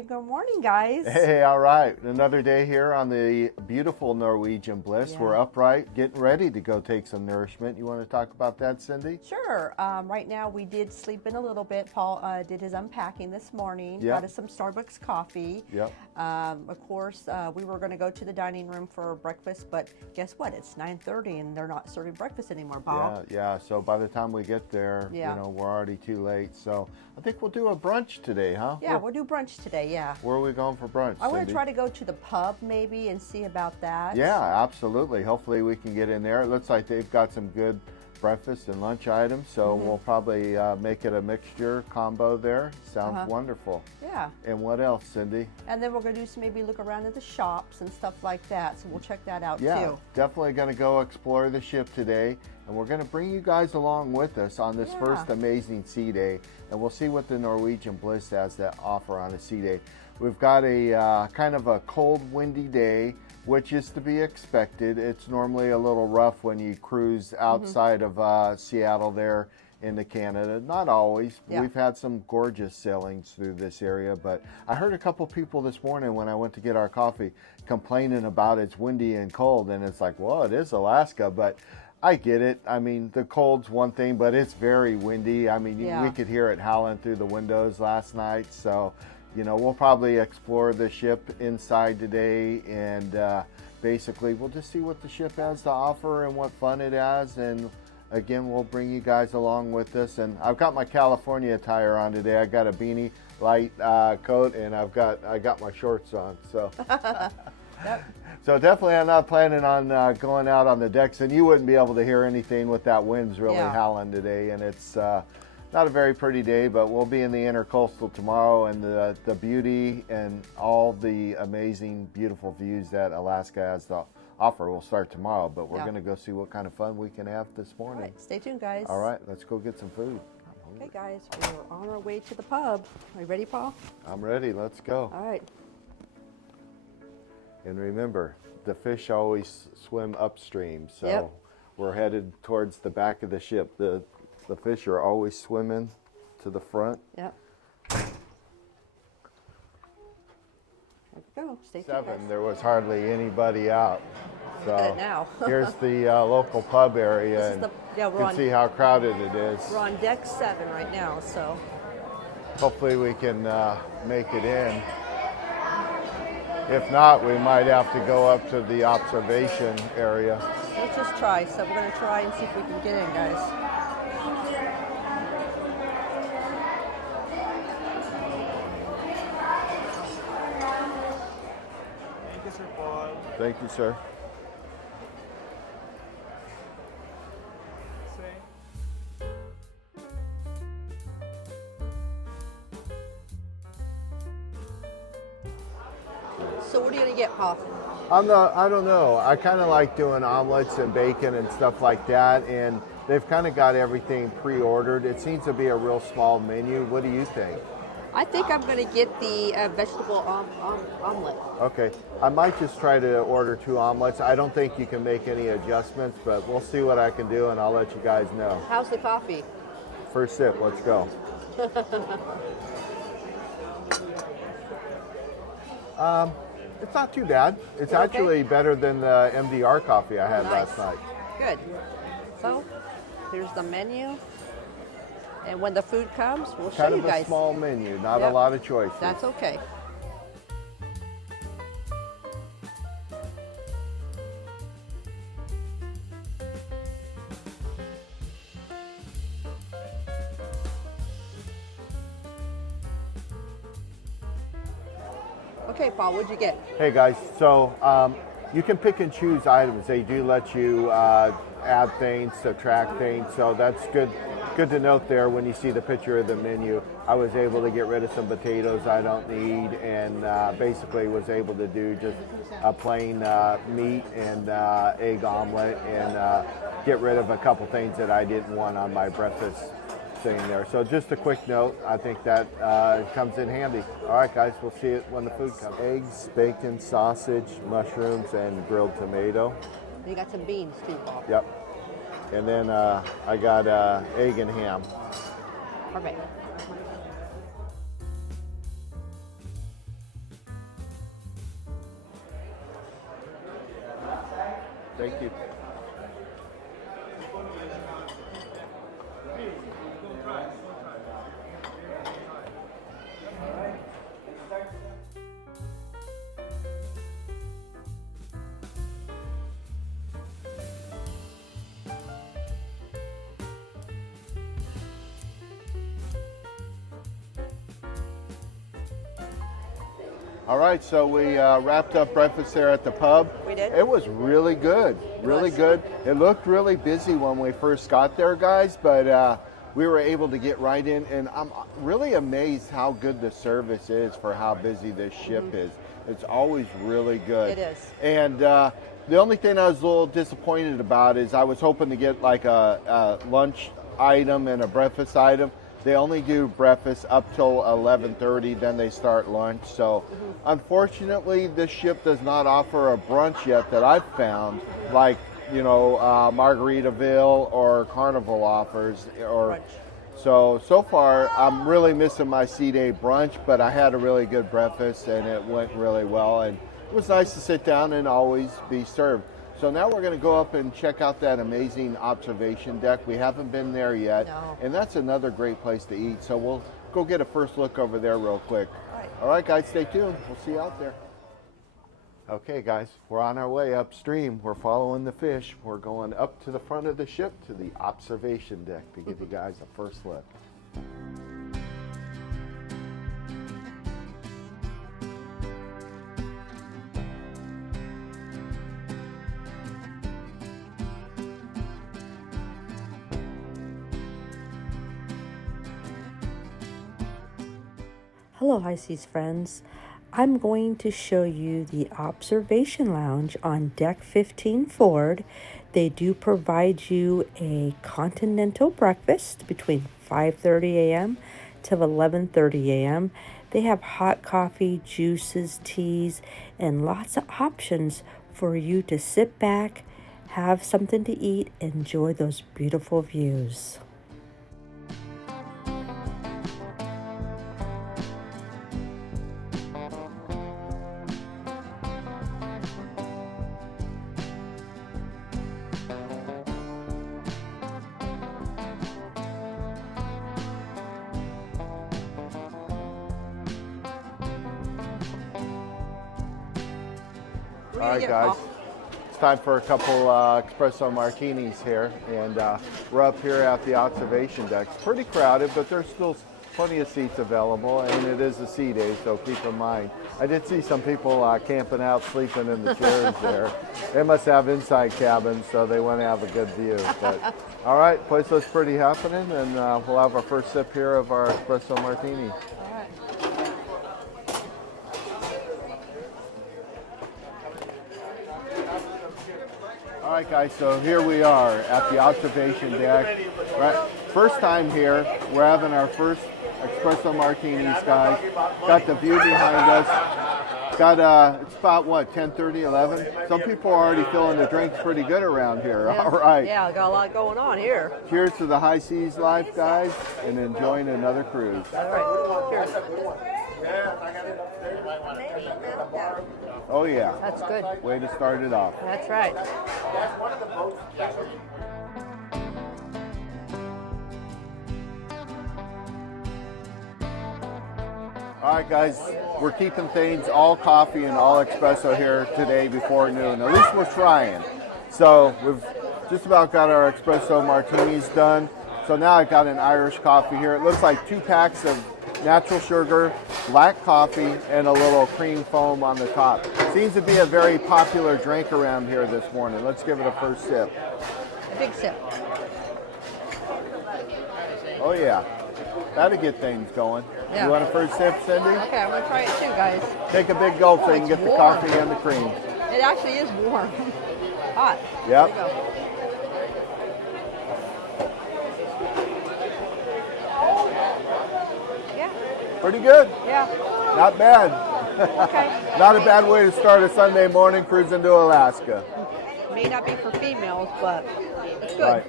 good morning, guys. Hey, all right. Another day here on the beautiful Norwegian Bliss. Yeah. We're upright, getting ready to go take some nourishment. You want to talk about that, Cindy? Sure. Right now, we did sleep in a little bit. Paul did his unpacking this morning. Yep. Got us some Starbucks coffee. Yep. Of course, we were going to go to the dining room for breakfast, but guess what? It's 9:30 and they're not serving breakfast anymore, Paul. Yeah. So by the time we get there, Yeah. we're already too late. So I think we'll do a brunch today, huh? Yeah, we'll do brunch today, yeah. Where are we going for brunch, I want Cindy? to try to go to the pub maybe and see about that. Yeah, absolutely. Hopefully we can get in there. It looks like they've got some good breakfast and lunch items, so we'll probably make it a mixture combo there. Sounds wonderful. Yeah. And what else, Cindy? And then we're going to do some maybe look around at the shops and stuff like that, so we'll check that out Yeah, too. definitely going to go explore the ship today, and we're going to bring you guys along with us on this first amazing sea day, and we'll see what the Norwegian Bliss has to offer on a sea day. We've got a kind of a cold, windy day, which is to be expected. It's normally a little rough when you cruise outside of Seattle there into Canada. Not always. Yeah. We've had some gorgeous sailings through this area, but I heard a couple people this morning when I went to get our coffee complaining about it's windy and cold, and it's like, well, it is Alaska, but I get it. I mean, the cold's one thing, but it's very windy. I mean, we could hear it howling through the windows last night, so we'll probably explore the ship inside today, and basically we'll just see what the ship has to offer and what fun it has. And again, we'll bring you guys along with us. And I've got my California attire on today. I got a beanie, light coat, and I got my shorts on. So, so definitely, I'm not planning on going out on the decks, and you wouldn't be able to hear anything with that wind's really howling today. And it's not a very pretty day, but we'll be in the intercoastal tomorrow, and the beauty and all the amazing, beautiful views that Alaska has to offer will start tomorrow, but we're going to go see what kind of fun we can have this morning. All right, stay tuned, guys. All right, let's go get some food. Okay, guys, we're on our way to the pub. Are you ready, Paul? I'm ready. Let's go. All right. And remember, the fish always swim upstream, so we're headed towards the back of the ship. The fish are always swimming to the front. Yep. There we go. Stay tuned, guys. There was hardly anybody out. So Look at it now. Here's the local pub area. This is and the, yeah, you can see how crowded it is. We're on deck 7 right now, so. Hopefully we can make it in. If not, we might have to go up to the observation area. Let's just try. So we're going to try and see if we can get in, guys. Thank you, Sir Paul. Thank you, sir. So what are you going to get, Paul? I don't know. I kind of like doing omelets and bacon and stuff like that, and they've kind of got everything pre-ordered. It seems to be a real small menu. What do you think? I think I'm going to get the vegetable omelet. Okay. I might just try to order 2 omelets. I don't think you can make any adjustments, but we'll see what I can do, and I'll let you guys know. How's the coffee? First sip. Let's go. It's not too bad. It's actually better than the MDR coffee I had last night. Good. So, here's the menu. And when the food comes, we'll show you guys. Kind of a small menu, not a lot of choices. That's okay. Okay, Paul, what'd you get? Hey guys, so you can pick and choose items. They do let you add things, subtract things, so that's good to note there when you see the picture of the menu. I was able to get rid of some potatoes I don't need, and basically was able to do just a plain meat and egg omelet, and get rid of a couple things that I didn't want on my breakfast thing there. So just a quick note, I think that comes in handy. All right, guys, we'll see it when the food comes. Eggs, bacon, sausage, mushrooms, and grilled tomato. You got some beans too, Paul. Yep. And then I got egg and ham. Perfect. Thank you. All right, so we wrapped up breakfast there at the pub. We did? It was really good, really was. good. It looked really busy when we first got there, guys, but we were able to get right in, and I'm really amazed how good the service is for how busy this ship is. It's always really good. It is. And the only thing I was a little disappointed about is I was hoping to get like a lunch item and a breakfast item. They only do breakfast up till 11:30, then they start lunch. So unfortunately, this ship does not offer a brunch yet that I've found, like, you know, Margaritaville or Carnival offers. Or so far, I'm really missing my C-Day brunch, but I had a really good breakfast and it went really well. And it was nice to sit down and always be served. So now we're going to go up and check out that amazing observation deck. We haven't been there yet, No. and that's another great place to eat. So we'll go get a first look over there real quick. All right, guys, stay tuned. We'll see you out there. Okay, guys, we're on our way upstream. We're following the fish. We're going up to the front of the ship to the observation deck to give you guys a first look. Hello, High Seas friends. I'm going to show you the observation lounge on deck 15 forward. They do provide you a continental breakfast between 5:30 a.m. to 11:30 a.m. They have hot coffee, juices, teas, and lots of options for you to sit back, have something to eat, enjoy those beautiful views. All right, guys, it's time for a couple espresso martinis here, and we're up here at the observation deck. It's pretty crowded, but there's still plenty of seats available, and it is a sea day, so keep in mind. I did see some people camping out, sleeping in the chairs there. They must have inside cabins, so they want to have a good view. But all right, place looks pretty happening, and we'll have our first sip here of our espresso martini. All right, guys, so here we are at the observation deck. Right, first time here. We're having our first espresso martinis, guys. Got the view behind us. Got it's about what, 10:30, 11? Some people are already feeling the drinks pretty good around here. Yeah. All right. Yeah, got a lot going on here. Cheers to the high seas life, guys, and enjoying another cruise. All right. Cheers. Oh yeah. That's good. Way to start it off. That's right. All right, guys, we're keeping things all coffee and all espresso here today before noon. At least we're trying. So we've just about got our espresso martinis done. So now I got an Irish coffee here. It looks like 2 packs of natural sugar, black coffee, and a little cream foam on the top. Seems to be a very popular drink around here this morning. Let's give it a first sip. A big sip. Oh yeah, that'll get things going. Yeah. You want a first sip, Cindy? Okay, I'm gonna try it too, guys. Take a big gulp so you can it's get the warm. coffee and the cream. It actually is warm. Hot. Yep. There we go. Yeah. Pretty good. Yeah. Not bad. Okay. Not a bad way to start a Sunday morning cruising to Alaska. May not be for females, but it's good. Right.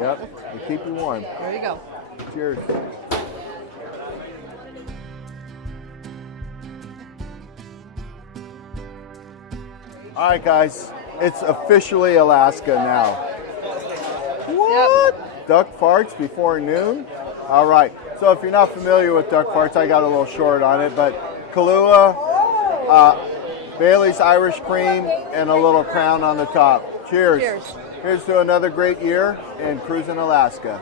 Yep. They keep you warm. There you go. Cheers. All right, guys. It's officially Alaska now. What? Duck farts before noon? All right. So if you're not familiar with duck farts, I got a little short on it, but Kahlua, Bailey's Irish cream, and a little crown on the top. Cheers. Cheers. Here's to another great year in cruising Alaska.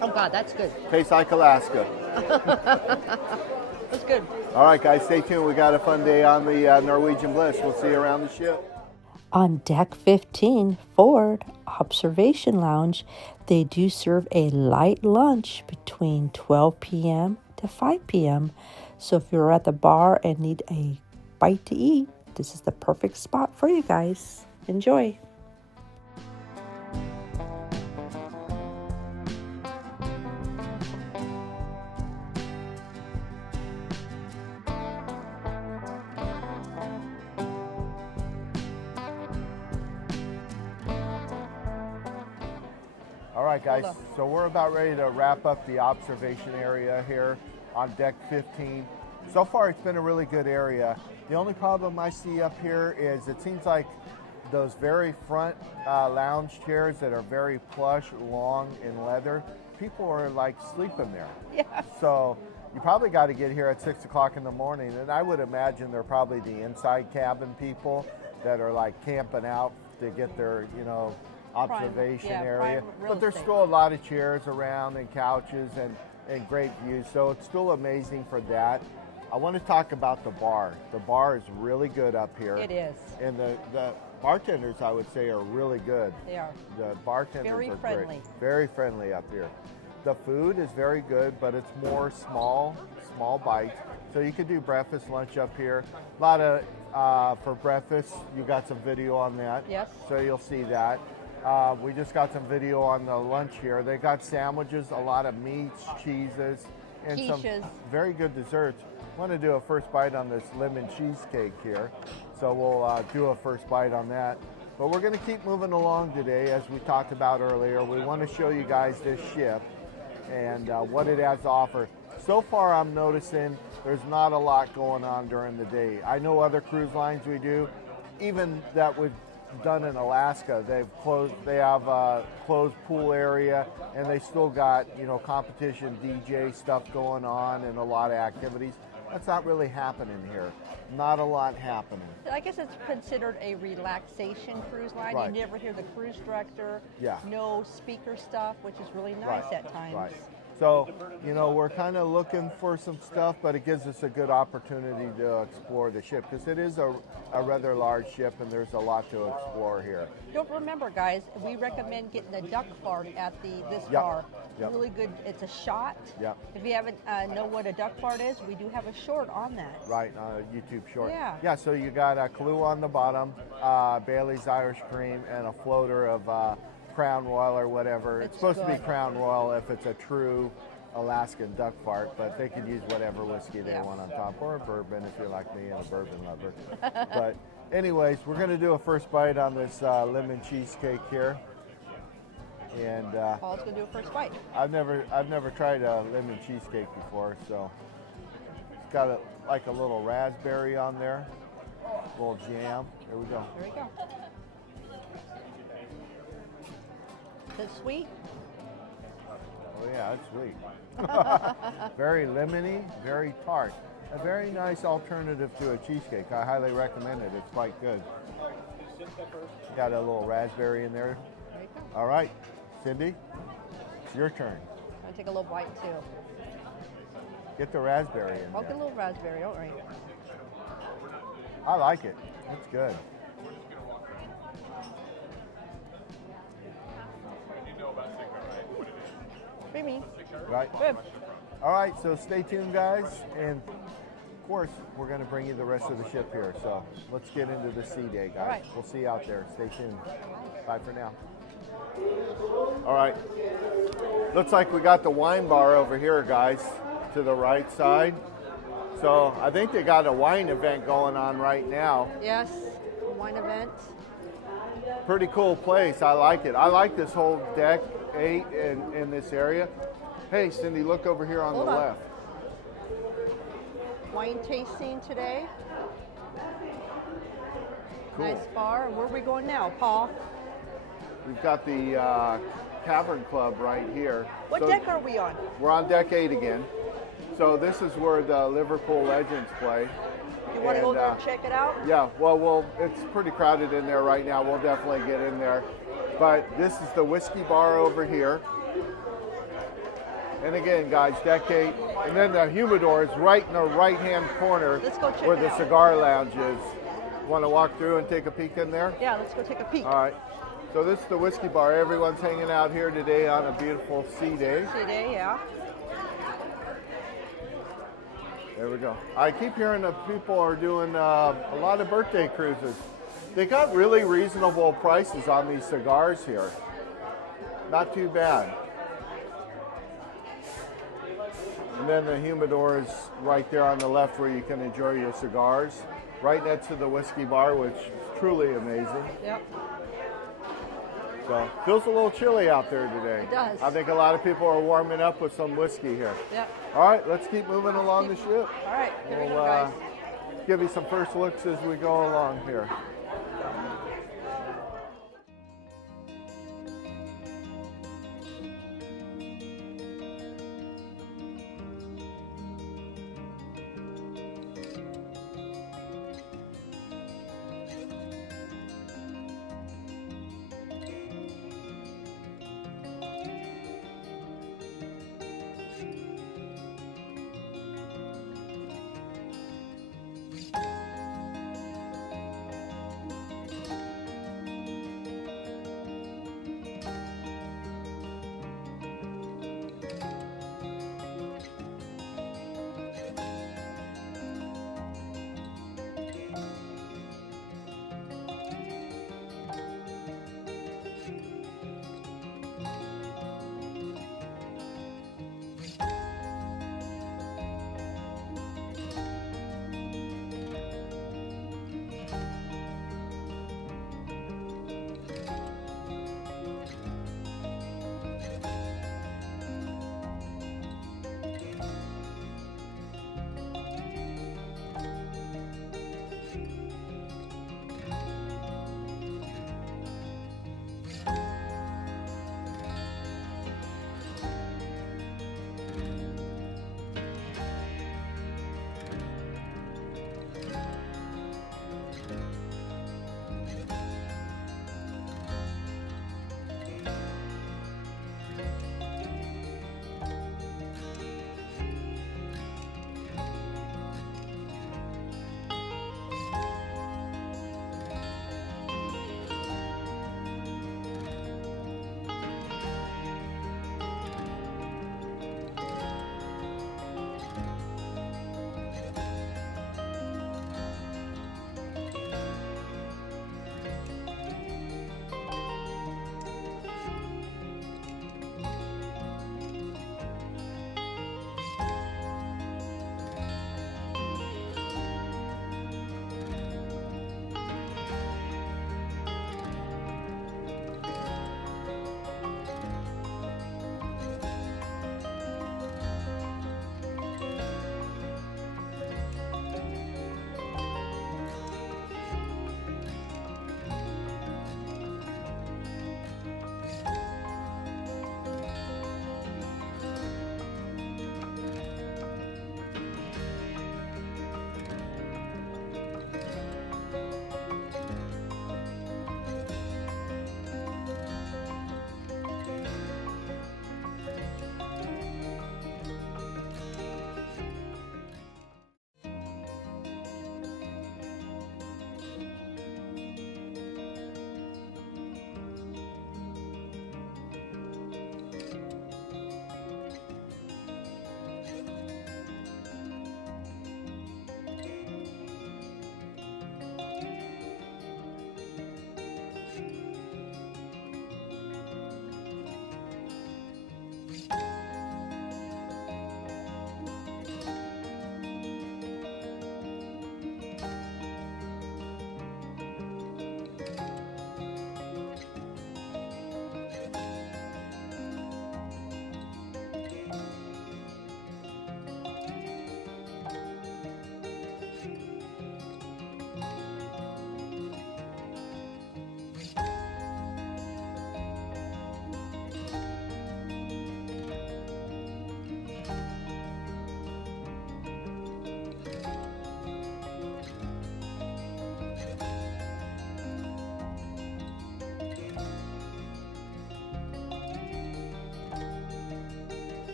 Oh God, that's good. Tastes like Alaska. That's good. All right, guys, stay tuned. We got a fun day on the Norwegian Bliss. We'll see you around the ship. On deck 15 forward observation lounge, they do serve a light lunch between 12 p.m. to 5 p.m. So if you're at the bar and need a bite to eat, this is the perfect spot for you guys. Enjoy. All right, guys, so we're about ready to wrap up the observation area here on deck 15. So far, it's been a really good area. The only problem I see up here is it seems like those very front lounge chairs that are very plush, long, and leather, people are like sleeping there. Yeah. So you probably got to get here at 6 o'clock in the morning, and I would imagine they're probably the inside cabin people that are like camping out to get their, observation area. prime real But there's estate. still a lot of chairs around and couches and great views, so it's still amazing for that. I want to talk about the bar. The bar is really good up here. It is. And the bartenders, I would say, are really good. They are. The bartenders Very are friendly. great. Very friendly up here. The food is very good, but it's more small bites. So you could do breakfast, lunch up here. A lot of, for breakfast, you got some video on that. Yes. So you'll see that. We just got some video on the lunch here. They got sandwiches, a lot of meats, cheeses, and some Quiches. very good desserts. I want to do a first bite on this lemon cheesecake here. So we'll do a first bite on that. But we're going to keep moving along today, as we talked about earlier. We want to show you guys this ship and what it has to offer. So far, I'm noticing there's not a lot going on during the day. I know other cruise lines we do, even that we've done in Alaska, they have a closed pool area, and they still got, competition DJ stuff going on and a lot of activities. That's not really happening here. Not a lot happening. I guess it's considered a relaxation cruise line. Right. You never hear the cruise director. Yeah. No speaker stuff, which is really nice at times. Right. So, we're kind of looking for some stuff, but it gives us a good opportunity to explore the ship, because it is a rather large ship and there's a lot to explore here. Don't remember, guys, we recommend getting the duck fart at this Yep. bar. Yep. Really good. It's a shot. Yep. If you haven't know what a duck fart is, we do have a short on that. Right, YouTube short. Yeah. Yeah, so you got a Kahlua on the bottom, Bailey's Irish cream, and a floater of Crown Royal or whatever. It's supposed to be good. Crown Royal if it's a true Alaskan duck fart, but they could use whatever whiskey they Yeah. want on top, or a bourbon if you're like me and a bourbon lover. But anyways, we're going to do a first bite on this lemon cheesecake here. And Paul's gonna do a first bite. I've never tried a lemon cheesecake before, so it's got like a little raspberry on there, a little jam. There we go. There we go. Is it sweet? Oh yeah, it's sweet. Very lemony, very tart. A very nice alternative to a cheesecake. I highly recommend it. It's quite good. Got a little raspberry in there. There you go. All right, Cindy, it's your turn. I'm gonna take a little bite too. Get the raspberry in I'll get a there. little raspberry. All right. I like it. It's good. What do you mean? Right? Good. All right, so stay tuned, guys. And of course, we're going to bring you the rest of the ship here. So let's get into the sea day, guys. All right. We'll see you out there. Stay tuned. Bye for now. All right. Looks like we got the wine bar over here, guys, to the right side. So I think they got a wine event going on right now. Yes. Wine event. Pretty cool place. I like it. I like this whole deck 8 in this area. Hey, Cindy, look over here on Hold the on. left. wine tasting today. Cool. Nice bar. Where are we going now, Paul? We've got the Cavern Club right here. What So deck are we on? we're on deck 8 again. So this is where the Liverpool Legends play. You want to go And, there and check it out? Yeah, well, it's pretty crowded in there right now. We'll definitely get in there. But this is the whiskey bar over here. And again, guys, deck 8. And then the humidor is right in the right-hand corner Let's go check where it the out. cigar lounge is. Want to walk through and take a peek in there? Yeah, let's go take a peek. All right. So this is the whiskey bar. Everyone's hanging out here today on a beautiful sea day. Today, yeah. There we go. I keep hearing that people are doing a lot of birthday cruises. They got really reasonable prices on these cigars here. Not too bad. And then the humidor is right there on the left where you can enjoy your cigars. Right next to the whiskey bar, which is truly amazing. Yep. So feels a little chilly out there today. It does. I think a lot of people are warming up with some whiskey here. Yep. All right, let's keep moving along the ship. All right, here we go, We'll guys. give you some first looks as we go along here.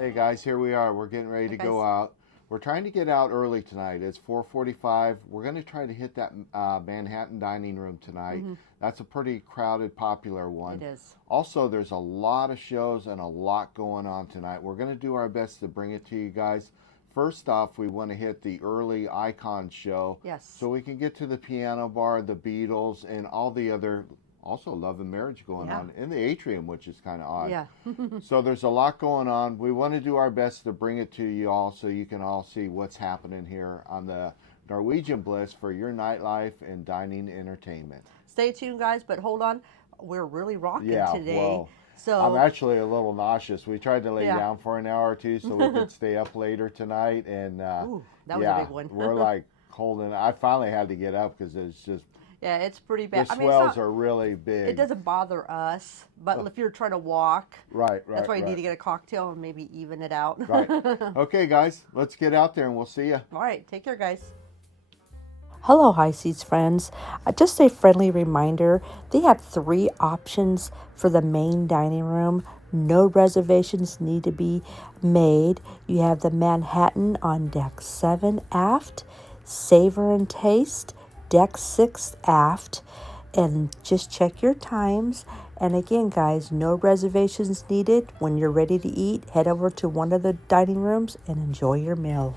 Hey guys, here we are. We're getting ready to go out. We're trying to get out early tonight. It's 4:45. We're going to try to hit that Manhattan dining room tonight. That's a pretty crowded, popular one. It is. Also, there's a lot of shows and a lot going on tonight. We're going to do our best to bring it to you guys. First off, we want to hit the early Icon show. Yes. So we can get to the piano bar, the Beatles, and all the other, also Love and Marriage going on in the atrium, which is kind of odd. Yeah. So there's a lot going on. We want to do our best to bring it to you all so you can all see what's happening here on the Norwegian Bliss for your nightlife and dining entertainment. Stay tuned, guys, but hold on. We're really rocking today. Whoa. So I'm actually a little nauseous. We tried to lay down for an hour or two so we could stay up later tonight. And ooh, that was a big one. We're like holding. I finally had to get up because it's just. Yeah, it's pretty bad. The swells are really big. It doesn't bother us, but if you're trying to walk, right. That's why you need to get a cocktail and maybe even it out. Right. Okay, guys, let's get out there and we'll see you. All right, take care, guys. Hello, High Seas friends. Just a friendly reminder, they have 3 options for the main dining room. No reservations need to be made. You have the Manhattan on deck 7 aft, Savor and Taste, deck 6 aft, and just check your times. And again, guys, no reservations needed. When you're ready to eat, head over to one of the dining rooms and enjoy your meal.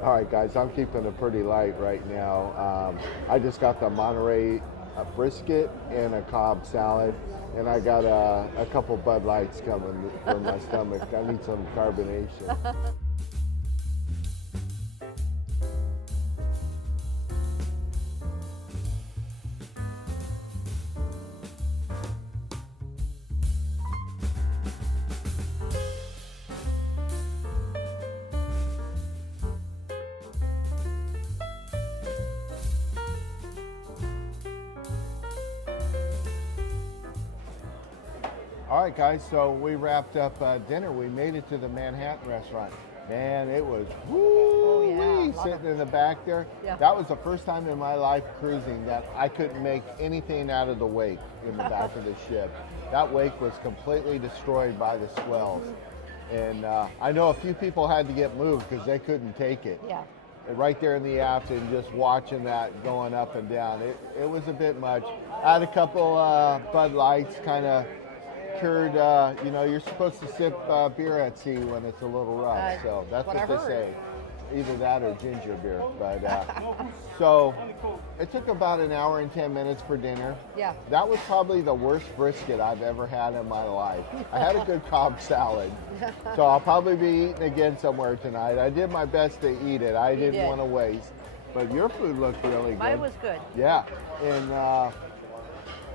All right, guys, I'm keeping it pretty light right now. I just got the Monterey brisket and a Cobb salad, and I got a couple Bud Lights coming for my stomach. I need some carbonation. All right, guys, so we wrapped up dinner. We made it to the Manhattan restaurant. Man, it was sitting in the back there. Yeah. That was the first time in my life cruising that I couldn't make anything out of the wake in the back of the ship. That wake was completely destroyed by the swells. And I know a few people had to get moved because they couldn't take it. Yeah. Right there in the aft and just watching that going up and down. It was a bit much. I had a couple Bud Lights, kind of cured, you're supposed to sip beer at sea when it's a little rough. So that's what they say. Either that or ginger beer. But so it took about an hour and 10 minutes for dinner. Yeah. That was probably the worst brisket I've ever had in my life. I had a good Cobb salad. So I'll probably be eating again somewhere tonight. I did my best to eat it. I didn't want to waste. But your food looked really good. Mine was good. Yeah. And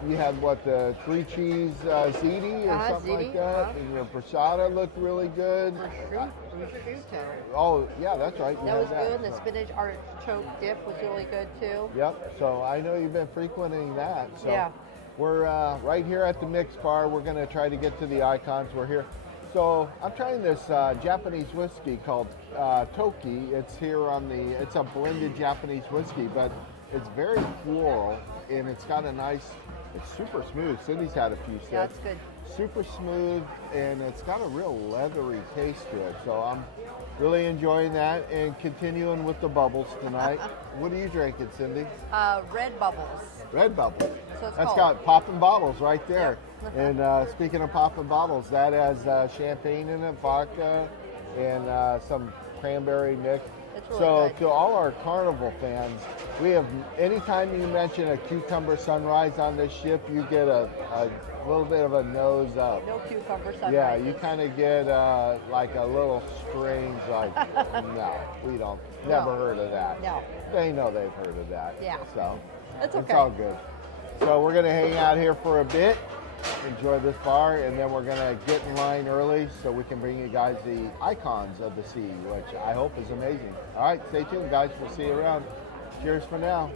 you had the 3 cheese ziti or something like that, and your prosciutto looked really good. Prosciutto. Oh yeah, that's right. That was good. And the spinach artichoke dip was really good too. Yep. So I know you've been frequenting that. So yeah. We're right here at the Mix Bar. We're going to try to get to the icons. We're here. So I'm trying this Japanese whiskey called Toki. It's here on the, it's a blended Japanese whiskey, but it's very floral and it's got a nice, it's super smooth. Cindy's had a few sips. Yeah, it's good. Super smooth and it's got a real leathery taste to it. So I'm really enjoying that and continuing with the bubbles tonight. What are you drinking, Cindy? Red bubbles. Red bubbles. So it's That's called. got popping bottles right there. Yep. And speaking of popping bottles, that has champagne in it, vodka, and some cranberry mix. It's really So good. to all our Carnival fans, we have, anytime you mention a cucumber sunrise on this ship, you get a little bit of a nose up. No cucumber sunrise. Yeah, you kind of get like a little strange, like, no, we don't, never No. heard of that. No. They know they've heard of that. Yeah. So It's it's okay. all good. So we're going to hang out here for a bit, enjoy this bar, and then we're going to get in line early so we can bring you guys the icons of the sea, which I hope is amazing. All right, stay tuned, guys. We'll see you around. Cheers for now.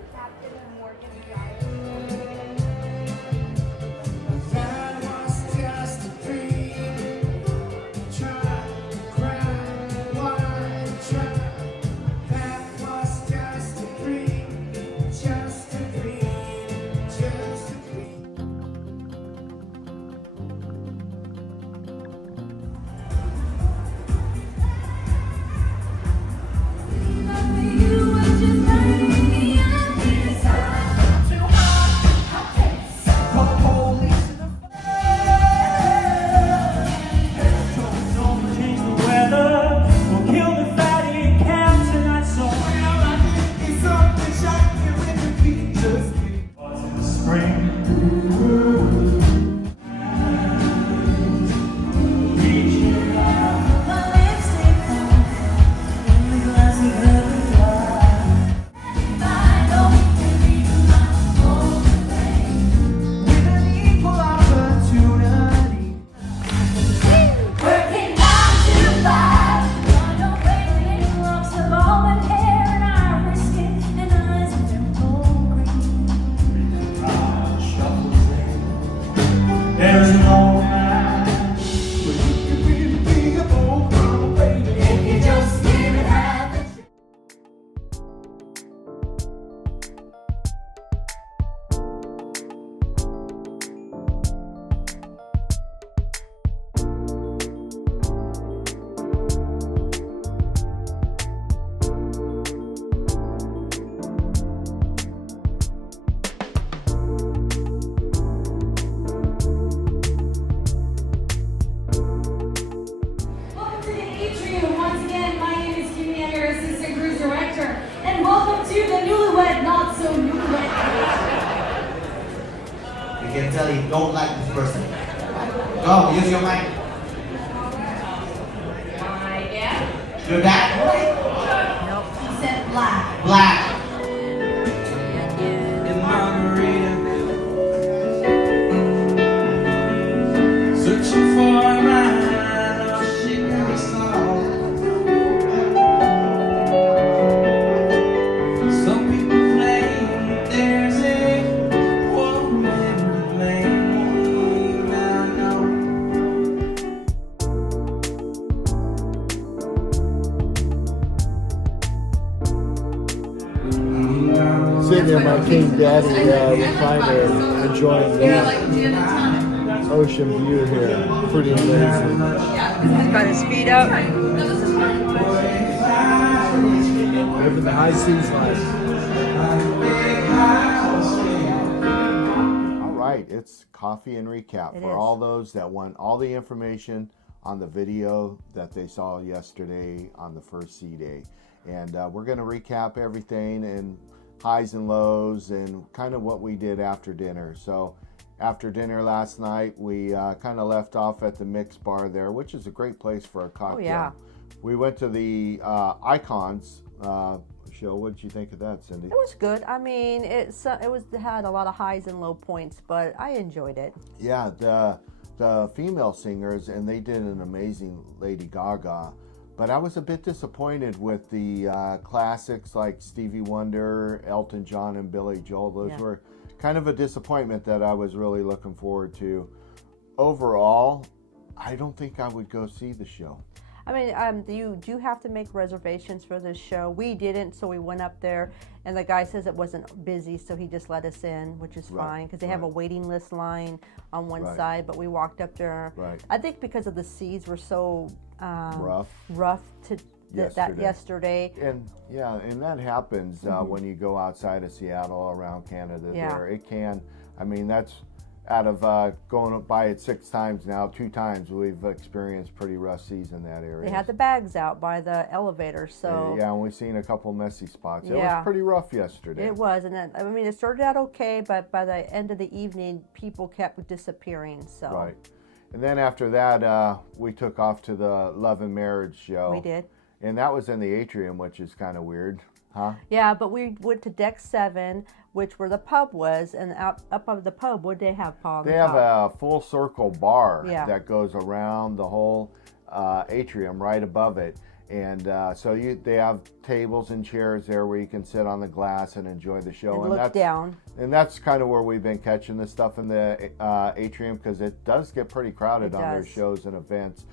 There's no match where you can really be a bold girl, baby. If you just give it half a chance. Welcome to the atrium. Once again, my name is Kimmy, I'm your assistant cruise director, and welcome to the newlywed, not so newlywed. You can tell you don't like this person. Go, use your mic. My dad, Your dad? he said black. Black. In Margarita, searching for a man, oh, she got stars. Some people claim there's a woman to blame. I know. Sitting in my King Daddy recliner, enjoying the ocean view here. Pretty amazing. Trying to speed up. Living the high seas life. All right, it's coffee and recap It for is. all those that want all the information on the video that they saw yesterday on the first sea day. And we're going to recap everything and highs and lows and kind of what we did after dinner. So after dinner last night, we kind of left off at the Mix Bar there, which is a great place for a cocktail. yeah. We went to the Icons show. What did you think of that, Cindy? It was good. I mean, it had a lot of highs and low points, but I enjoyed it. Yeah, the female singers, and they did an amazing Lady Gaga. But I was a bit disappointed with the classics like Stevie Wonder, Elton John, and Billy Joel. Those Yeah. were kind of a disappointment that I was really looking forward to. Overall, I don't think I would go see the show. I mean, you do have to make reservations for this show. We didn't, so we went up there, and the guy says it wasn't busy, so he just let us in, which is fine, because they have a waiting list line on one side, but we walked up there. Right. I think because of the seas were so rough to yesterday. And yeah, and that happens when you go outside of Seattle, around Canada. There, it can. I mean, that's out of going by it 6 times now. 2 times we've experienced pretty rough seas in that area. They had the bags out by the elevator, so yeah, and we've seen a couple messy spots. It was pretty rough yesterday. It was, and then, I mean, it started out okay, but by the end of the evening, people kept disappearing. So right, and then after that, we took off to the Love and Marriage show. We did, and that was in the atrium, which is kind of weird, huh? Yeah, but we went to deck 7, which where the pub was, and up of the pub, what did they have, Paul? They have a full circle bar Yeah. that goes around the whole atrium right above it. And so they have tables and chairs there where you can sit on the glass and enjoy the show. And look down. And that's kind of where we've been catching the stuff in the atrium, because it does get pretty crowded on their shows and events.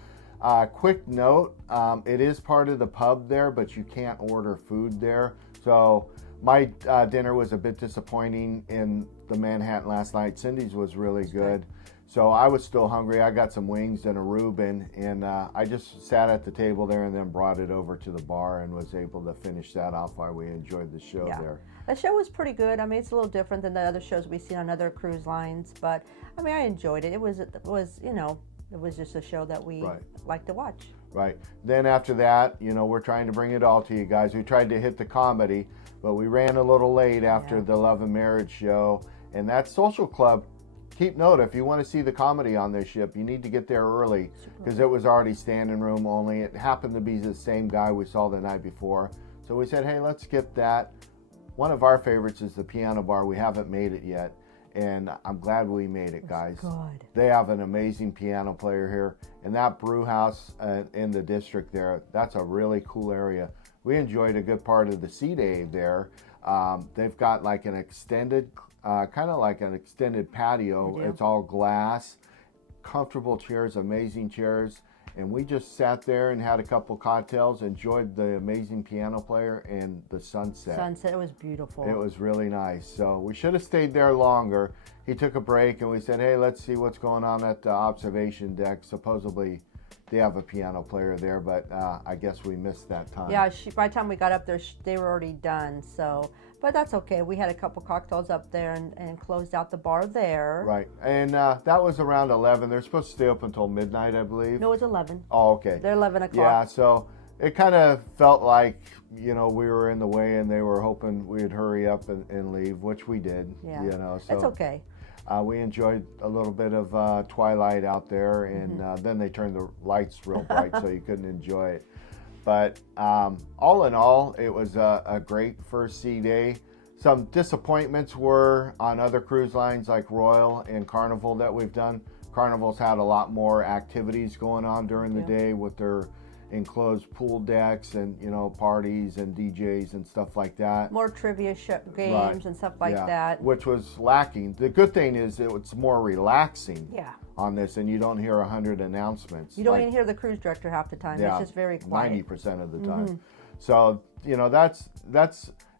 Quick note, it is part of the pub there, but you can't order food there. So my dinner was a bit disappointing in the Manhattan last night. Cindy's was really good. So I was still hungry. I got some wings and a Reuben, and I just sat at the table there and then brought it over to the bar and was able to finish that off while we enjoyed the show there. The show was pretty good. I mean, it's a little different than the other shows we've seen on other cruise lines, but I mean, I enjoyed it. It was you know, it was just a show that we like to watch. Right. Then after that, you know, we're trying to bring it all to you guys. We tried to hit the comedy, but we ran a little late after the Love and Marriage show. And that social club, keep note, if you want to see the comedy on this ship, you need to get there early, because it was already standing room only. It happened to be the same guy we saw the night before. So we said, hey, let's skip that. One of our favorites is the piano bar. We haven't made it yet, and I'm glad we made it, guys. Good. They have an amazing piano player here, and that brew house in the district there, that's a really cool area. We enjoyed a good part of the sea day there. They've got like an extended, kind of like an extended patio. It's all glass, comfortable chairs, amazing chairs. And we just sat there and had a couple cocktails, enjoyed the amazing piano player and the sunset. It was beautiful. It was really nice. So we should have stayed there longer. He took a break and we said, hey, let's see what's going on at the observation deck. Supposedly they have a piano player there, but I guess we missed that time. Yeah, by the time we got up there, they were already done. So, but that's okay. We had a couple cocktails up there and closed out the bar there. Right, and that was around 11. They're supposed to stay up until midnight, I believe. No, it's 11. Oh, okay. They're 11 o'clock. Yeah, so it kind of felt like, you know, we were in the way and they were hoping we'd hurry up and leave, which we did. Yeah, you know, so it's okay. We enjoyed a little bit of twilight out there, and then they turned the lights real bright so you couldn't enjoy it. But all in all, it was a great first sea day. Some disappointments were on other cruise lines like Royal and Carnival that we've done. Carnival's had a lot more activities going on during the day with their enclosed pool decks and, you know, parties and DJs and stuff like that. More trivia games and stuff like that. Which was lacking. The good thing is it's more relaxing on this, and you don't hear 100 announcements. You don't even hear the cruise director half the time. It's just very quiet. 90% of the time. So, you know, that's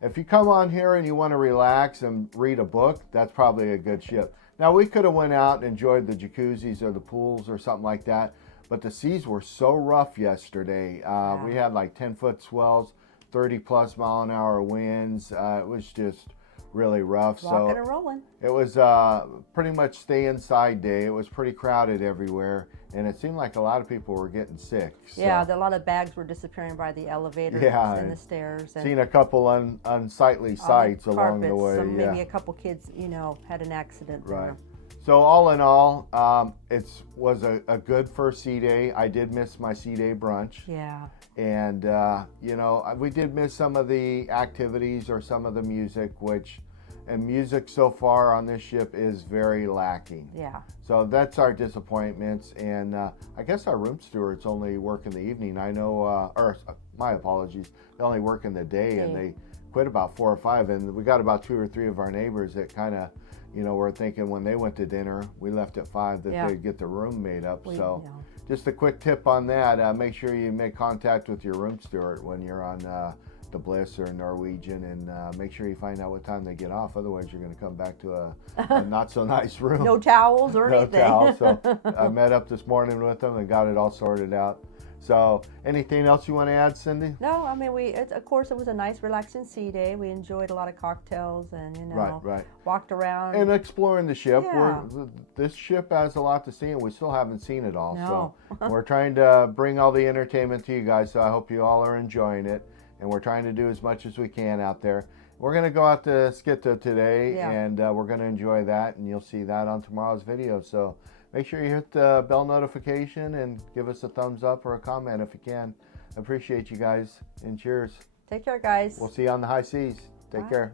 if you come on here and you want to relax and read a book, that's probably a good ship. Now, we could have went out and enjoyed the jacuzzis or the pools or something like that, but the seas were so rough yesterday. We had like 10-foot swells, 30-plus mile-an-hour winds. It was just really rough. Rocking and rolling. It was pretty much stay inside day. It was pretty crowded everywhere, and it seemed like a lot of people were getting sick. So. Yeah, a lot of bags were disappearing by the elevators and the stairs. And seen a couple unsightly sights along the way. Maybe a couple kids, you know, had an accident there. Right. So all in all, it was a good first sea day. I did miss my sea day brunch. Yeah. And, you know, we did miss some of the activities or some of the music, and music so far on this ship is very lacking. Yeah. So that's our disappointments. And I guess our room stewards only work in the evening. I know, or my apologies, they only work in the day, and they quit about 4 or 5. And we got about 2 or 3 of our neighbors that kind of you know, we're thinking when they went to dinner, we left at 5, that Yeah. they'd get the room made up. So Yeah. just a quick tip on that, make sure you make contact with your room steward when you're on the Bliss or Norwegian, and make sure you find out what time they get off. Otherwise, you're going to come back to a not so nice room. No towels or No anything. towels. So I met up this morning with them and got it all sorted out. So anything else you want to add, Cindy? No, I mean, of course, it was a nice, relaxing sea day. We enjoyed a lot of cocktails and, you know, Right. walked around. And exploring the ship. Yeah. This ship has a lot to see, and we still haven't seen it all. No. So we're trying to bring all the entertainment to you guys. So I hope you all are enjoying it. And we're trying to do as much as we can out there. We're going to go out to Skito today, Yeah. and we're going to enjoy that. And you'll see that on tomorrow's video. So make sure you hit the bell notification and give us a thumbs up or a comment if you can. Appreciate you guys, and cheers. Take care, guys. We'll see you on the high seas. Take Bye. care.